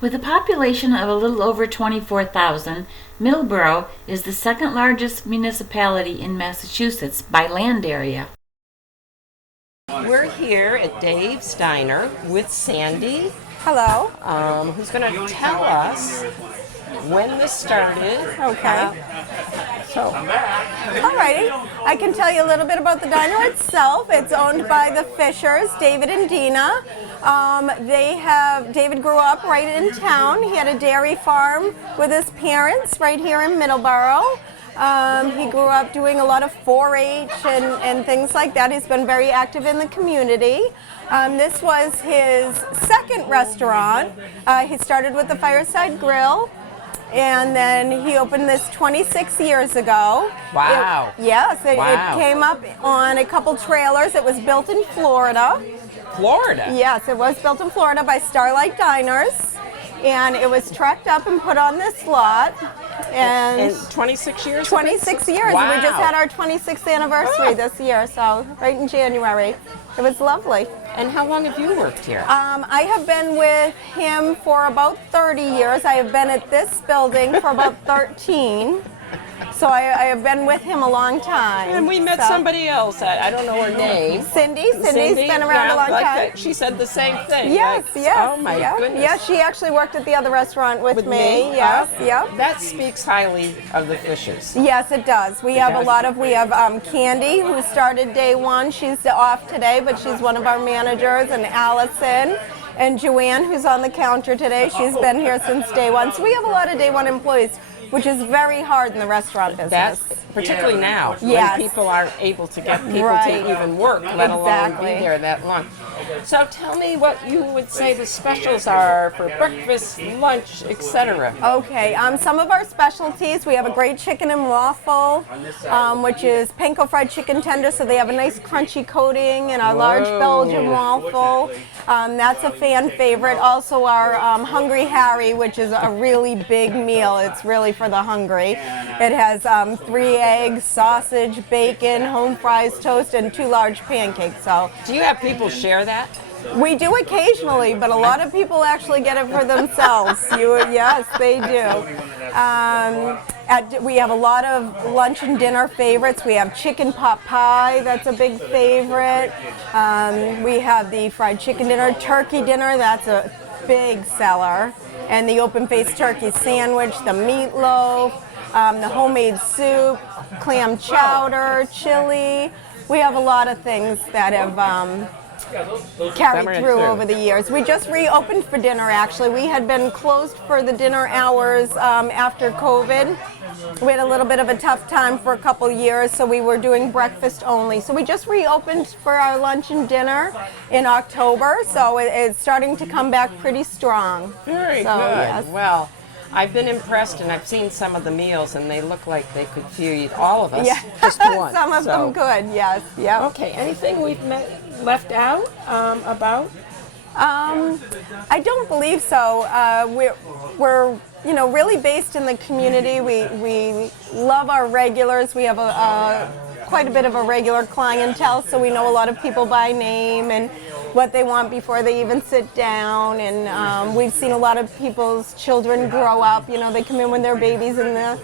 With a population of a little over 24,000, Middleboro is the second largest municipality in Massachusetts by land area. We're here at Dave's Diner with Sandy, Hello. who's going to tell us when this started. Okay. Alrighty. I can tell you a little bit about the diner itself. It's owned by the Fishers, David and Dina. David grew up right in town. He had a dairy farm with his parents right here in Middleboro. He grew up doing a lot of 4-H and things like that. He's been very active in the community. This was his second restaurant. He started with the Fireside Grill, and then he opened this 26 years ago. Wow. It came up on a couple trailers. It was built in Florida. Florida? Yes, it was built in Florida by Starlight Diners, and it was trucked up and put on this lot. And 26 years? 26 years. Wow. We just had our 26th anniversary this year, so right in January. It was lovely. And how long have you worked here? I have been with him for about 30 years. I have been at this building for about 13. So I have been with him a long time. And we met somebody else. I don't know her name. Cindy's been around a long time. She said the same thing. Yes. Oh my goodness. Yes, she actually worked at the other restaurant with me. Yes, yep. That speaks highly of the Fishers. Yes, it does. We have Candy, who started day one. She's off today, but she's one of our managers, and Allison. And Joanne, who's on the counter today. She's been here since day one. So we have a lot of day one employees, which is very hard in the restaurant business. That's particularly now, yes, when people aren't able to get people right, to even work, let alone exactly, be there that long. So tell me what you would say the specials are for breakfast, lunch, etc. Okay, some of our specialties, we have a great chicken and waffle, which is panko fried chicken tender, so they have a nice crunchy coating, and our large Belgian waffle. That's a fan favorite. Also our Hungry Harry, which is a really big meal. It's really for the hungry. It has 3 eggs, sausage, bacon, home fries, toast, and 2 large pancakes. So, do you have people share that? We do occasionally, but a lot of people actually get it for themselves. Yes, they do. We have a lot of lunch and dinner favorites. We have chicken pot pie, that's a big favorite. We have the fried chicken dinner, turkey dinner, that's a big seller. And the open-faced turkey sandwich, the meatloaf, the homemade soup, clam chowder, chili. We have a lot of things that have carried through over the years. We just reopened for dinner, actually. We had been closed for the dinner hours after COVID. We had a little bit of a tough time for a couple years, so we were doing breakfast only. So we just reopened for our lunch and dinner in October, so it's starting to come back pretty strong. Very good. Yes. Well, I've been impressed, and I've seen some of the meals, and they look like they could feed all of us, just one. Some of them could, yes. Yep. Okay, anything we've left out about? I don't believe so. We're really based in the community. We love our regulars. We have quite a bit of a regular clientele, so we know a lot of people by name and what they want before they even sit down. And we've seen a lot of people's children grow up. They come in when they're babies in the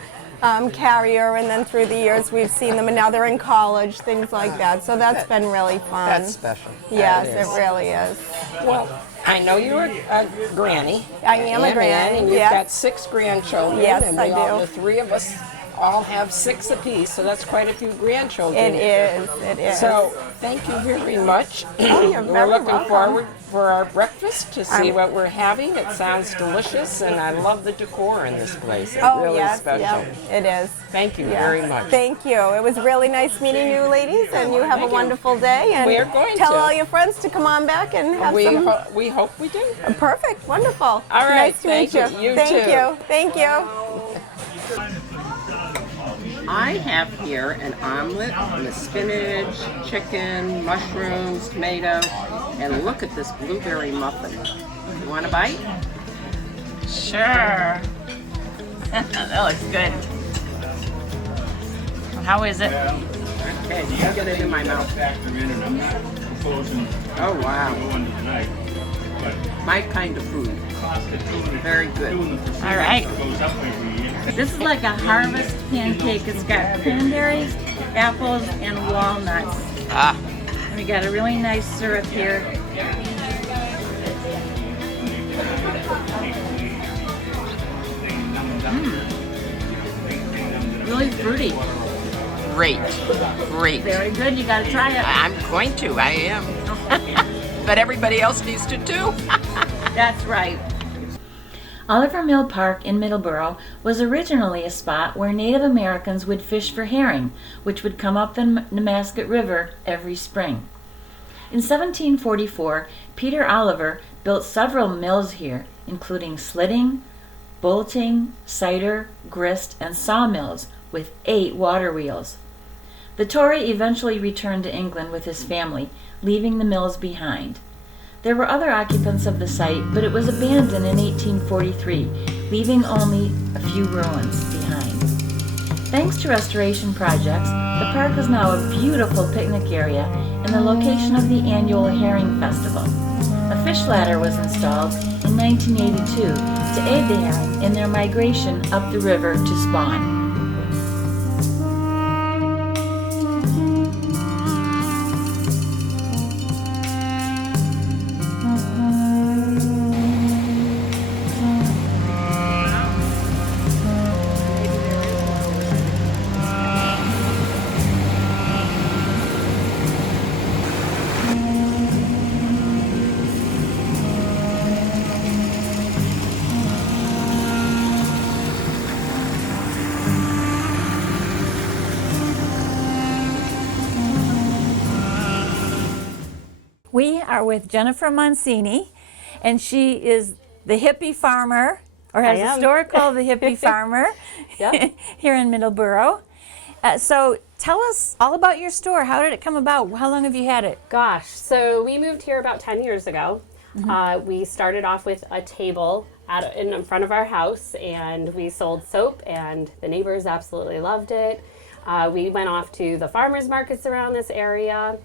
carrier, and then through the years we've seen them, and now they're in college, things like that. So that's been really fun. That's special. Yes, it really is. Well, I know you're a granny. I am a granny, and you've got 6 grandchildren. Yes, and I do. The 3 of us all have 6 apiece, so that's quite a few grandchildren. It is. So thank you very much. Oh, you're we're very looking welcome. forward for our breakfast to see what we're having. It sounds delicious, and I love the decor in this place. It's really special. Yeah, it is. Thank you very much. Thank you. It was really nice meeting you, ladies, and you have a wonderful day. And we're going tell to. all your friends to come on back and have some. We hope we do. Perfect. Wonderful. All right. Nice to meet you. You Thank too. you. Thank you. I have here an omelet with spinach, chicken, mushrooms, tomato, and look at this blueberry muffin. You want a bite? Sure. That looks good. How is it? Okay, you get it in my mouth. Oh, wow. My kind of food. Very good. All right. This is like a harvest pancake. It's got cranberries, apples, and walnuts. Ah. And we got a really nice syrup here. Really fruity. Great. Great. Very good. You got to try it. I'm going to. I am. But everybody else needs to too. That's right. Oliver Mill Park in Middleboro was originally a spot where Native Americans would fish for herring, which would come up the Nemasket River every spring. In 1744, Peter Oliver built several mills here, including slitting, bolting, cider, grist, and sawmills with 8 water wheels. The Tory eventually returned to England with his family, leaving the mills behind. There were other occupants of the site, but it was abandoned in 1843, leaving only a few ruins behind. Thanks to restoration projects, the park is now a beautiful picnic area and the location of the annual Herring Festival. A fish ladder was installed in 1982 to aid the herring in their migration up the river to spawn. We are with Jennifer Mancini, and she is the hippie farmer, or has a store called the Hippie Farmer here in Middleboro. So tell us all about your store. How did it come about? How long have you had it? Gosh, so we moved here about 10 years ago. We started off with a table in front of our house, and we sold soap, and the neighbors absolutely loved it. We went off to the farmers markets around this area.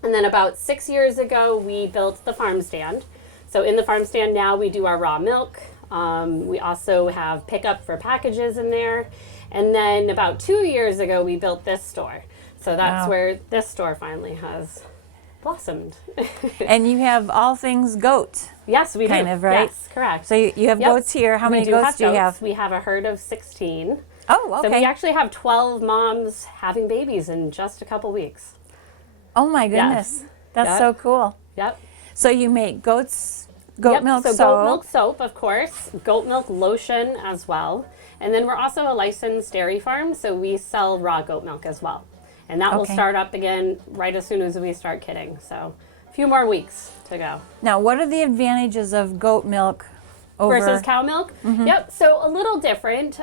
And then about 6 years ago, we built the farm stand. So in the farm stand now, we do our raw milk. We also have pickup for packages in there. And then about 2 years ago, we built this store. So that's where this store finally has blossomed. And you have all things goat. Yes, we do. Kind of, right? Yes, correct. So you have goats here. How many goats do you have? We have a herd of 16. Oh, okay. So we actually have 12 moms having babies in just a couple weeks. Oh my goodness. That's so cool. Yep. So you make goat milk so soap. goat milk soap, of course, goat milk lotion as well. And then we're also a licensed dairy farm, so we sell raw goat milk as well. And that will start up again right as soon as we start kidding. So a few more weeks to go. Now, what are the advantages of goat milk over versus cow milk? Yep, so a little different.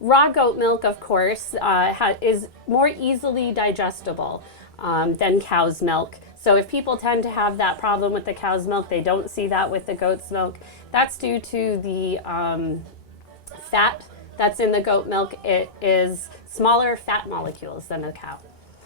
Raw goat milk, of course, is more easily digestible than cow's milk. So if people tend to have that problem with the cow's milk, they don't see that with the goat's milk. That's due to the fat that's in the goat milk. It is smaller fat molecules than a cow.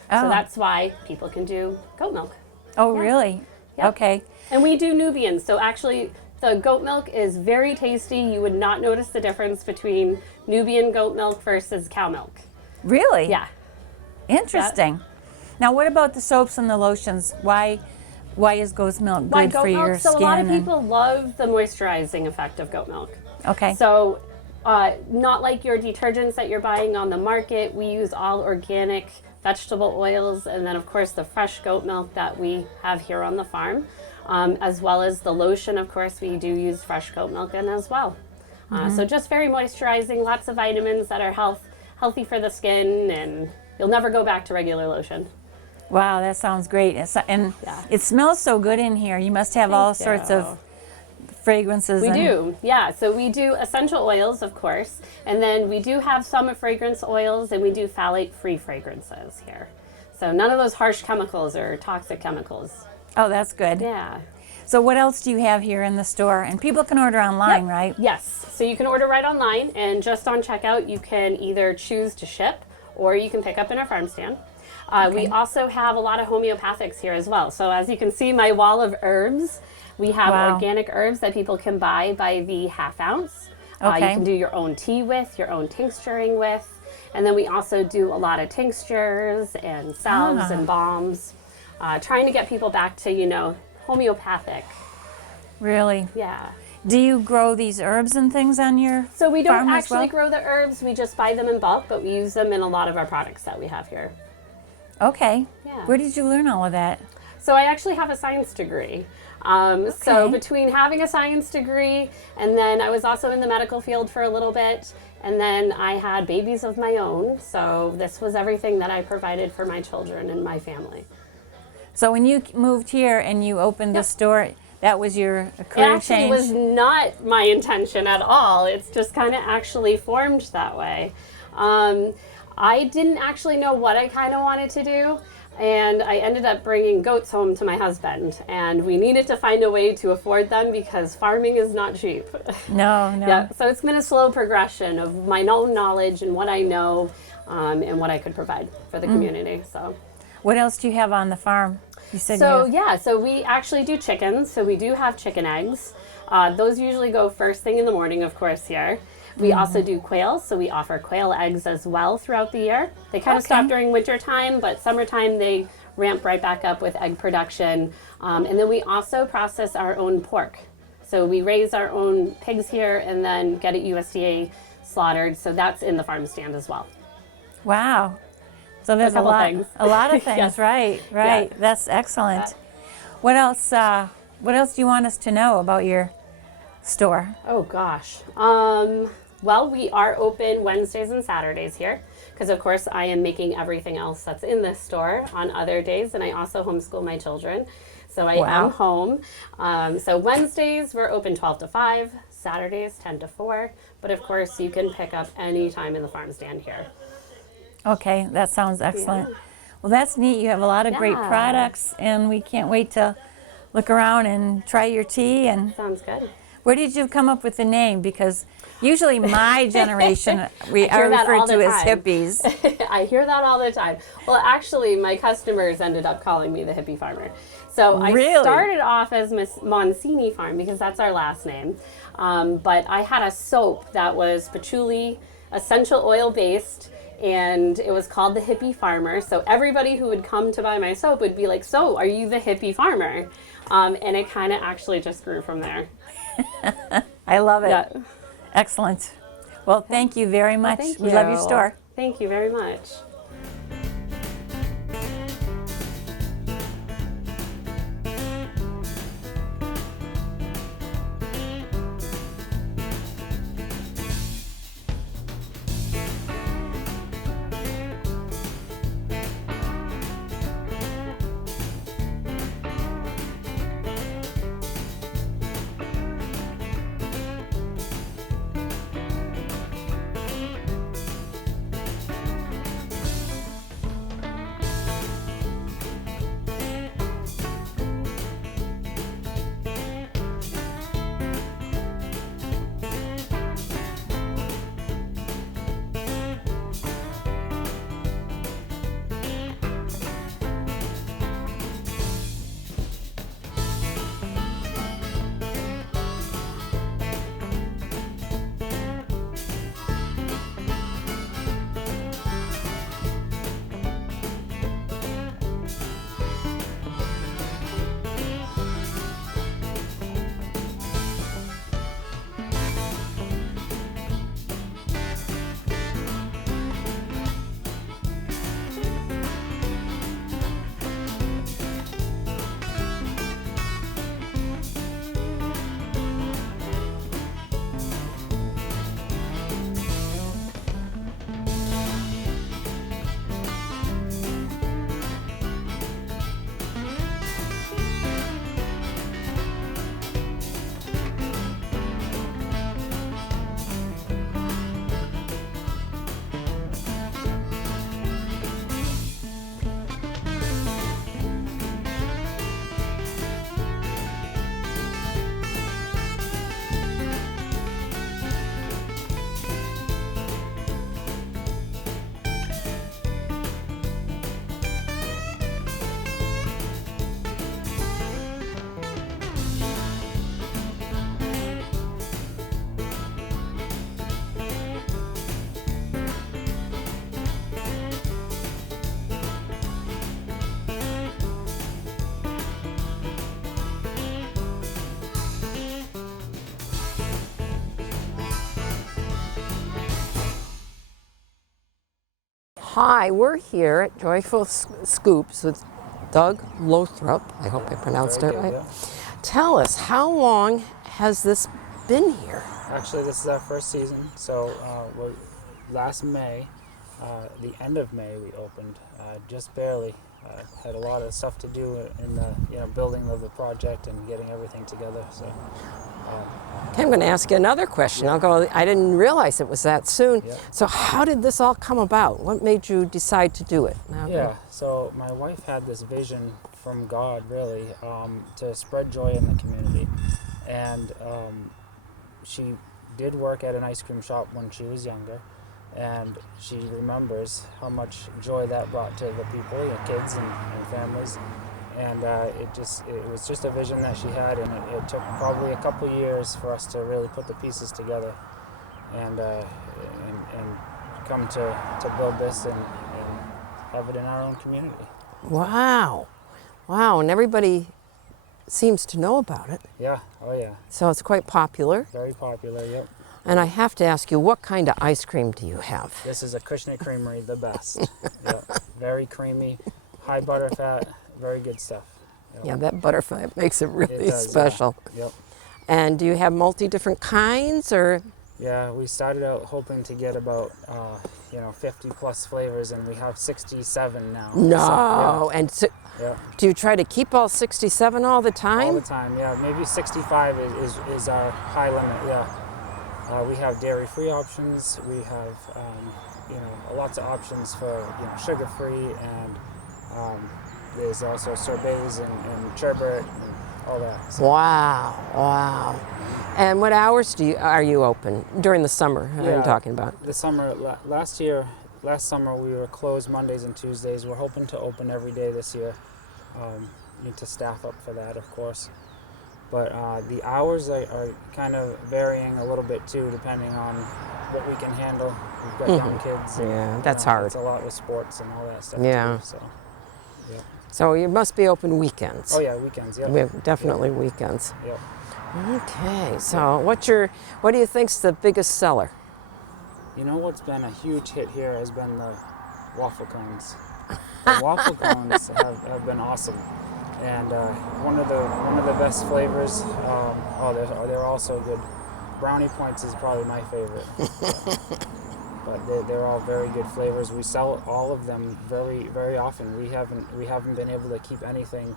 So that's why people can do goat milk. Oh, really? Yep. Okay. And we do Nubian. So actually, the goat milk is very tasty. You would not notice the difference between Nubian goat milk versus cow milk. Really? Yeah. Interesting. Now, what about the soaps and the lotions? Why is goat's milk good for your skin? So a lot of people love the moisturizing effect of goat milk. Okay. So not like your detergents that you're buying on the market. We use all organic vegetable oils, and then of course the fresh goat milk that we have here on the farm, as well as the lotion. Of course, we do use fresh goat milk in as well. So just very moisturizing, lots of vitamins that are healthy for the skin, and you'll never go back to regular lotion. Wow, that sounds great. It smells so good in here. You must have all sorts of fragrances. We do, yeah. So we do essential oils, of course, and then we do have some fragrance oils, and we do phthalate-free fragrances here. So none of those harsh chemicals or toxic chemicals. Oh, that's good. Yeah. So what else do you have here in the store? And people can order online, right? Yes. So you can order right online, and just on checkout, you can either choose to ship or you can pick up in our farm stand. We also have a lot of homeopathics here as well. So as you can see, my wall of herbs, we have organic herbs that people can buy by the half ounce. You can do your own tea with, your own tincturing with. And then we also do a lot of tinctures and salves and balms, trying to get people back to, you know, homeopathic. Really? Yeah. Do you grow these herbs and things on your So we don't farm as actually well? grow the herbs, we just buy them in bulk, but we use them in a lot of our products that we have here. Okay. Yeah. Where did you learn all of that? So I actually have a science degree. So between having a science degree and then I was also in the medical field for a little bit, and then I had babies of my own. So this was everything that I provided for my children and my family. So when you moved here and you opened the store, that was your career It actually change? was not my intention at all. It's just kind of actually formed that way. I didn't actually know what I kind of wanted to do. And I ended up bringing goats home to my husband, and we needed to find a way to afford them because farming is not cheap. No. Yeah, so it's been a slow progression of my own knowledge and what I know, and what I could provide for the community. So, What else do you have on the farm? You said so you have... so we actually do chickens. So we do have chicken eggs. Those usually go first thing in the morning, of course, here. We also do quail, so we offer quail eggs as well throughout the year. They kind of stop during winter time, but summertime they ramp right back up with egg production. And then we also process our own pork. So we raise our own pigs here and then get it USDA slaughtered. So that's in the farm stand as well. Wow. So there's a couple lot, things. a lot of things, Yes. right? Yeah. That's excellent. What else do you want us to know about your store? Oh gosh. Well, we are open Wednesdays and Saturdays here because, of course, I am making everything else that's in this store on other days, and I also homeschool my children. So I am home. So Wednesdays, we're open 12 to 5, Saturdays 10 to 4, but of course, you can pick up any time in the farm stand here. Okay, that sounds excellent. Yeah. Well, that's neat. You have a lot of great Yeah. products, and we can't wait to look around and try your tea. And Sounds good. where did you come up with the name? Because usually my generation, are hear that all referred to the as time. hippies. I hear that all the time. Well, actually, my customers ended up calling me the hippie farmer. So I Really? started off as Miss Monsini Farm because that's our last name. But I had a soap that was patchouli, essential oil based, and it was called the Hippie Farmer. So everybody who would come to buy my soap would be like, "So, are you the hippie farmer?" And it kind of actually just grew from there. I love it. Yeah. Excellent. Well, thank you very much. Thank you. We love your store. Thank you very much. Hi, we're here at Joyful Scoops with Doug Lothrop. I hope I pronounced it right. Yeah. Tell us, how long has this been here? Actually, this is our first season. So last May, the end of May, we opened. Just barely. Had a lot of stuff to do in the building of the project and getting everything together. So. Okay, I'm going to ask you another question. I didn't realize it was that soon. Yeah. So how did this all come about? What made you decide to do it? Yeah, so my wife had this vision from God, really, to spread joy in the community. And she did work at an ice cream shop when she was younger. And she remembers how much joy that brought to the people, kids and families. And it was just a vision that she had, and it took probably a couple years for us to really put the pieces together and come to build this and have it in our own community. Wow. Wow, and everybody seems to know about it. Yeah, oh yeah. So it's quite popular. Very popular, yep. And I have to ask you, what kind of ice cream do you have? This is a Cushnet Creamery, the best. Yep. Very creamy, high butter fat, very good stuff. Yep. Yeah, that butterfly makes it really It does, special. Yeah. Yep. And do you have different kinds, or? Yeah, we started out hoping to get about 50 plus flavors, and we have 67 now. No, So, yeah. and so, Yeah. do you try to keep all 67 all the time? All the time, yeah. Maybe 65 is our high limit, yeah. We have dairy-free options. We have, lots of options for, sugar-free, and there's also sorbets and sherbet and all that. So. Wow, wow. And what hours are you open during the summer? I'm talking about. The summer, last summer we were closed Mondays and Tuesdays. We're hoping to open every day this year. Need to staff up for that, of course. But the hours are kind of varying a little bit too, depending on what we can handle. We've got young kids. And, Yeah, that's hard. It's a lot with sports and all that stuff. Yeah. Too, so, yeah. So you must be open weekends. Oh yeah, weekends. Yeah. Definitely weekends. Yep. Okay. So what do you think's the biggest seller? You know what's been a huge hit here has been the waffle cones. The waffle cones have been awesome. And one of the best flavors. They're also good. Brownie points is probably my favorite. But they're all very good flavors. We sell all of them very very often. We haven't been able to keep anything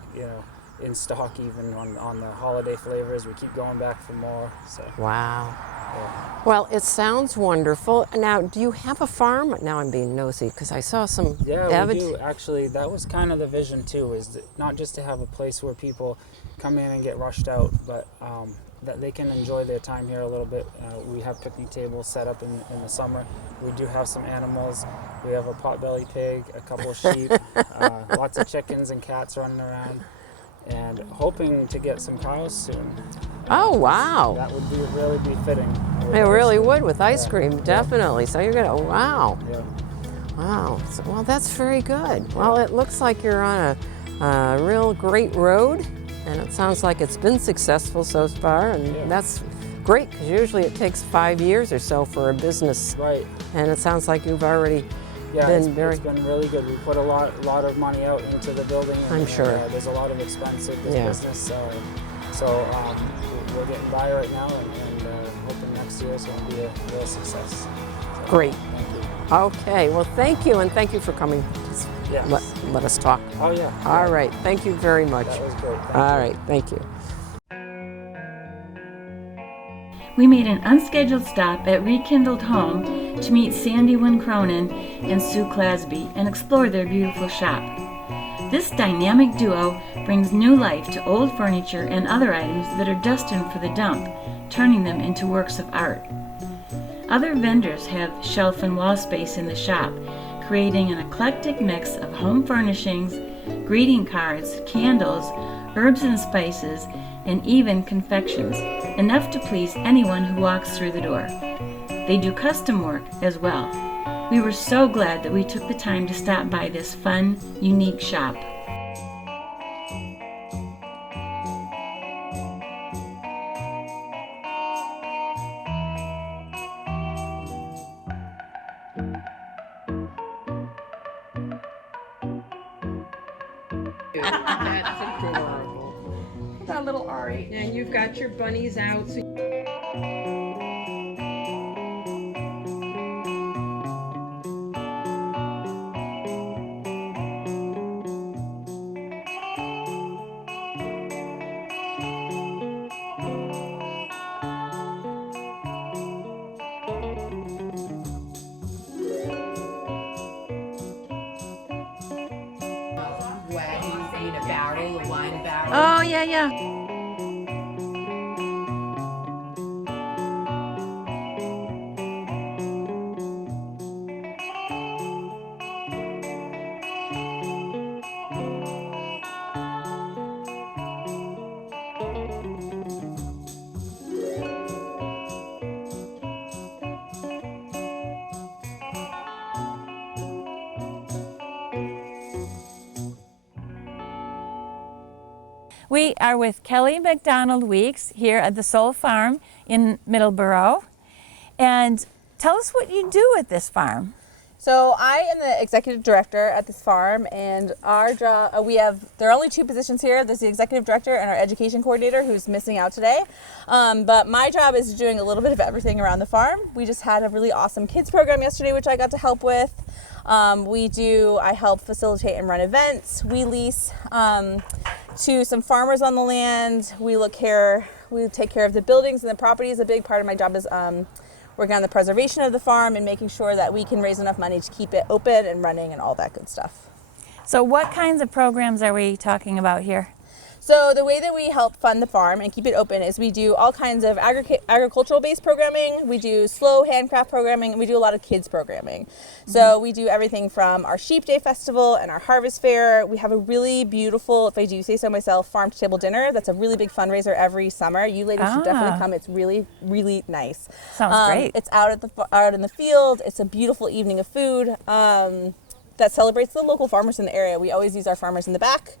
in stock even on the holiday flavors. We keep going back for more. So. Wow. Yeah. Well, it sounds wonderful. Now, do you have a farm? Now I'm being nosy because I saw some. Yeah, we do. Actually, that was kind of the vision too, is not just to have a place where people come in and get rushed out, but that they can enjoy their time here a little bit. We have picnic tables set up in the summer. We do have some animals. We have a potbelly pig, a couple of sheep, lots of chickens and cats running around, and hoping to get some cows soon. Oh, wow. That would really be fitting. It really would with ice cream, definitely. So you're gonna, wow. Yeah. Wow. So, well, that's very good. Well, it looks like you're on a real great road, and it sounds like it's been successful so far, and that's great because usually it takes 5 years or so for a business. Right. And it sounds like you've already been it's been really good. We put a lot of money out into the building. And, I'm sure. There's a lot of expense in this business, so we're getting by right now, and hoping next year is going to be a real success. So, Great. Thank you. Okay. Well, thank you, and thank you for coming. Yes. Let us talk. Oh yeah. All right. Thank you very much. That was great. All right. Thank you. We made an unscheduled stop at Rekindled Home to meet Sandy Wynn Cronin and Sue Clasby and explore their beautiful shop. This dynamic duo brings new life to old furniture and other items that are destined for the dump, turning them into works of art. Other vendors have shelf and wall space in the shop, creating an eclectic mix of home furnishings, greeting cards, candles, herbs and spices, and even confections, enough to please anyone who walks through the door. They do custom work as well. We were so glad that we took the time to stop by this fun, unique shop. That's adorable. A little Ari. And you've got your bunnies out. So wagon, a barrel, a wine barrel. Oh, yeah, yeah. We are with Kelly McDonald Weeks here at the Soul Farm in Middleboro. And tell us what you do at this farm. So I am the executive director at this farm, and our job, there are only two positions here. There's the executive director and our education coordinator, who's missing out today. But my job is doing a little bit of everything around the farm. We just had a really awesome kids program yesterday, which I got to help with. I help facilitate and run events. We lease to some farmers on the land. We take care of the buildings and the properties. A big part of my job is working on the preservation of the farm and making sure that we can raise enough money to keep it open and running and all that good stuff. So what kinds of programs are we talking about here? So the way that we help fund the farm and keep it open is we do all kinds of agricultural-based programming. We do slow handcraft programming, and we do a lot of kids programming. So we do everything from our Sheep Day Festival and our Harvest Fair. We have a really beautiful, if I do say so myself, farm-to-table dinner. That's a really big fundraiser every summer. You ladies should definitely come. It's really, really nice. Sounds great. It's out in the field. It's a beautiful evening of food that celebrates the local farmers in the area. We always use our farmers in the back.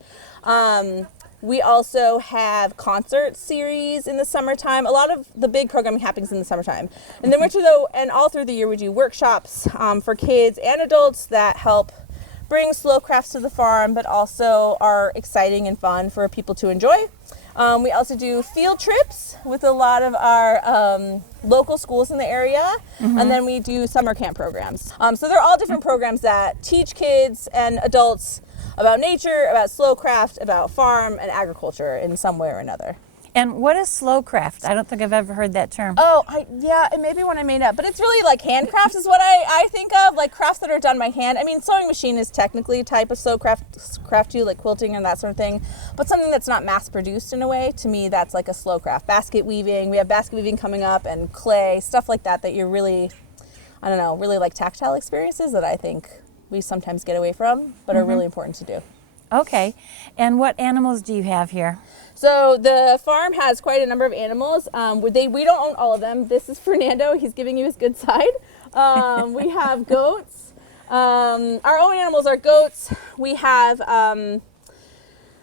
We also have concert series in the summertime. A lot of the big programming happens in the summertime. In the winter, though, and all through the year, we do workshops for kids and adults that help bring slow crafts to the farm, but also are exciting and fun for people to enjoy. We also do field trips with a lot of our local schools in the area, and then we do summer camp programs. So they're all different programs that teach kids and adults about nature, about slow craft, about farm and agriculture in some way or another. And what is slow craft? I don't think I've ever heard that term. Oh, it may be one I made up, but it's really like handcrafts is what I think of, like crafts that are done by hand. I mean, sewing machine is technically a type of slow craft too, like quilting and that sort of thing, but something that's not mass produced in a way, to me, that's like a slow craft. Basket weaving, we have basket weaving coming up, and clay, stuff like that you're really, really like tactile experiences that I think we sometimes get away from, but are really important to do. Okay. And what animals do you have here? So the farm has quite a number of animals. We don't own all of them. This is Fernando. He's giving you his good side. We have goats. Our own animals are goats. We have, on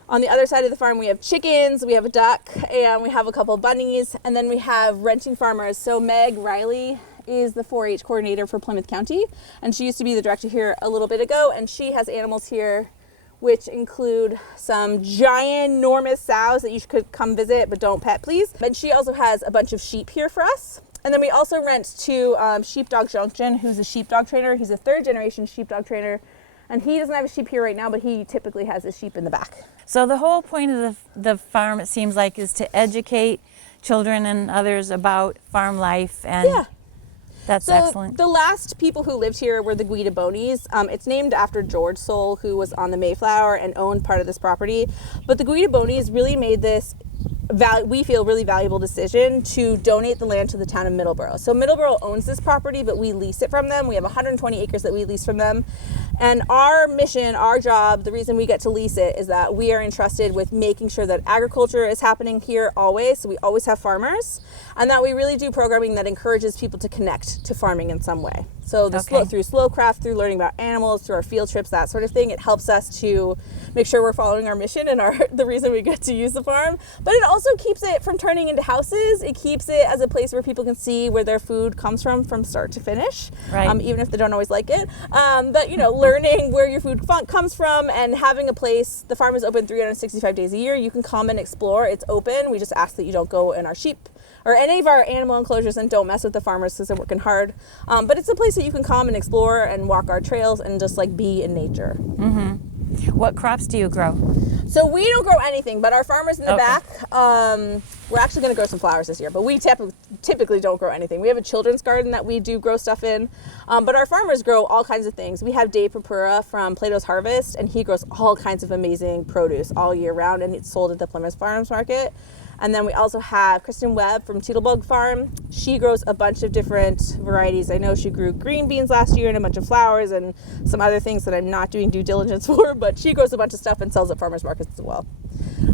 the other side of the farm, we have chickens, we have a duck, and we have a couple of bunnies. And then we have renting farmers. So Meg Riley is the 4-H coordinator for Plymouth County, and she used to be the director here a little bit ago, and she has animals here which include some ginormous sows that you could come visit, but don't pet, please. And she also has a bunch of sheep here for us. And then we also rent to Sheepdog Junction, who's a sheepdog trainer. He's a 3rd-generation sheepdog trainer, and he doesn't have a sheep here right now, but he typically has a sheep in the back. So the whole point of the farm, it seems like, is to educate children and others about farm life, and yeah. That's so excellent. The last people who lived here were the Guidabonis. It's named after George Soule, who was on the Mayflower and owned part of this property. But the Guidabonis really made this, we feel, really valuable decision to donate the land to the town of Middleboro. So Middleboro owns this property, but we lease it from them. We have 120 acres that we lease from them. And our mission, our job, the reason we get to lease it is that we are entrusted with making sure that agriculture is happening here always. So we always have farmers, and that we really do programming that encourages people to connect to farming in some way. So through slow craft, through learning about animals, through our field trips, that sort of thing, it helps us to make sure we're following our mission and the reason we get to use the farm. But it also keeps it from turning into houses. It keeps it as a place where people can see where their food comes from start to finish, right. Even if they don't always like it. But learning where your food comes from and having a place. The farm is open 365 days a year. You can come and explore. It's open. We just ask that you don't go in our sheep or any of our animal enclosures and don't mess with the farmers because they're working hard. But it's a place that you can come and explore and walk our trails and just like be in nature. What crops do you grow? So we don't grow anything, but our farmers in the back, we're actually going to grow some flowers this year, but we typically don't grow anything. We have a children's garden that we do grow stuff in, but our farmers grow all kinds of things. We have Dave Papura from Plato's Harvest, and he grows all kinds of amazing produce all year round, and it's sold at the Plymouth Farmers Market. And then we also have Kristen Webb from Teetlebug Farm. She grows a bunch of different varieties. I know she grew green beans last year and a bunch of flowers and some other things that I'm not doing due diligence for, but she grows a bunch of stuff and sells at farmers markets as well.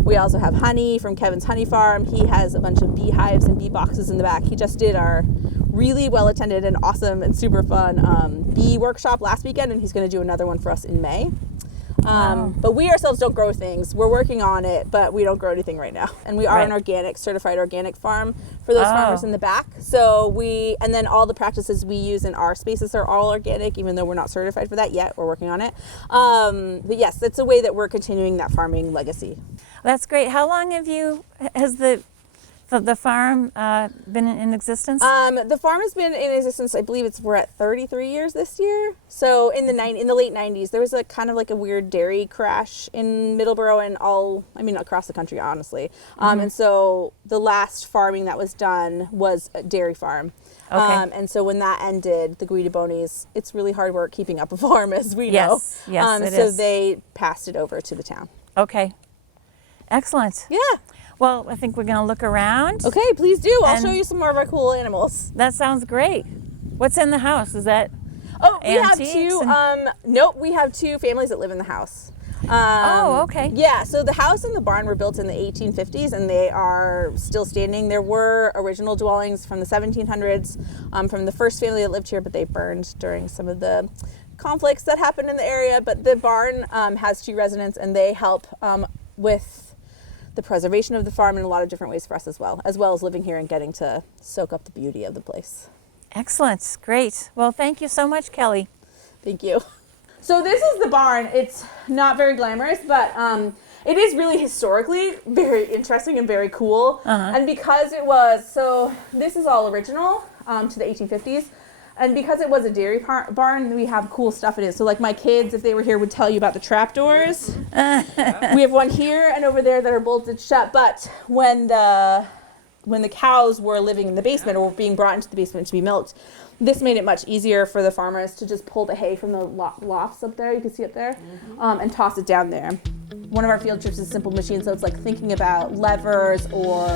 We also have honey from Kevin's Honey Farm. He has a bunch of beehives and bee boxes in the back. He just did our really well attended and awesome and super fun bee workshop last weekend, and he's going to do another one for us in May. But we ourselves don't grow things. We're working on it, but we don't grow anything right now. And we are an organic, certified organic farm for those farmers in the back. So and then all the practices we use in our spaces are all organic, even though we're not certified for that yet. We're working on it. But yes, it's a way that we're continuing that farming legacy. That's great. How long has the farm been in existence? The farm has been in existence, I believe we're at 33 years this year. So in the late 90s, there was a kind of like a weird dairy crash in Middleboro and across the country, honestly. And so the last farming that was done was a dairy farm. Okay. And so when that ended, the Guidabonis, it's really hard work keeping up a farm, as we know. Yes, it so is. they passed it over to the town. Okay. Excellent. Yeah. Well, I think we're going to look around. Okay, please do. I'll show you some more of our cool animals. That sounds great. What's in the house? Is that we have two. Nope, we have two families that live in the house. Okay. Yeah, so the house and the barn were built in the 1850s, and they are still standing. There were original dwellings from the 1700s from the first family that lived here, but they burned during some of the conflicts that happened in the area. But the barn has two residents, and they help with the preservation of the farm in a lot of different ways for us as well as living here and getting to soak up the beauty of the place. Excellent. Great. Well, thank you so much, Kelly. Thank you. So this is the barn. It's not very glamorous, but it is really historically very interesting and very cool. And because this is all original to the 1850s. And because it was a dairy barn, we have cool stuff in it. So like my kids, if they were here, would tell you about the trapdoors. We have one here and over there that are bolted shut. But when the cows were living in the basement or were being brought into the basement to be milked, this made it much easier for the farmers to just pull the hay from the lofts up there. You can see it there, and toss it down there. One of our field trips is simple machines, so it's like thinking about levers or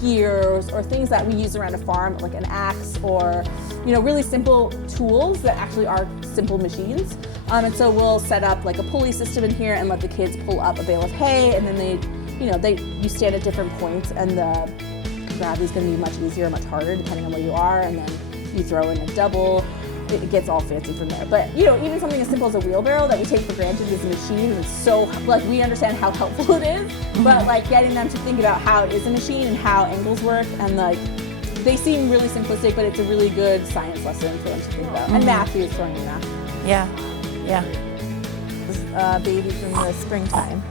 gears or things that we use around a farm, like an axe or really simple tools that actually are simple machines. And so we'll set up like a pulley system in here and let the kids pull up a bale of hay, and then you stand at different points, and the gravity is going to be much easier or much harder depending on where you are, and then you throw in a double. It gets all fancy from there. But even something as simple as a wheelbarrow that we take for granted is a machine, and so we understand how helpful it is, but getting them to think about how it is a machine and how angles work, and they seem really simplistic, but it's a really good science lesson for them to think about. And Matthew is throwing in that. Yeah. Baby from the springtime.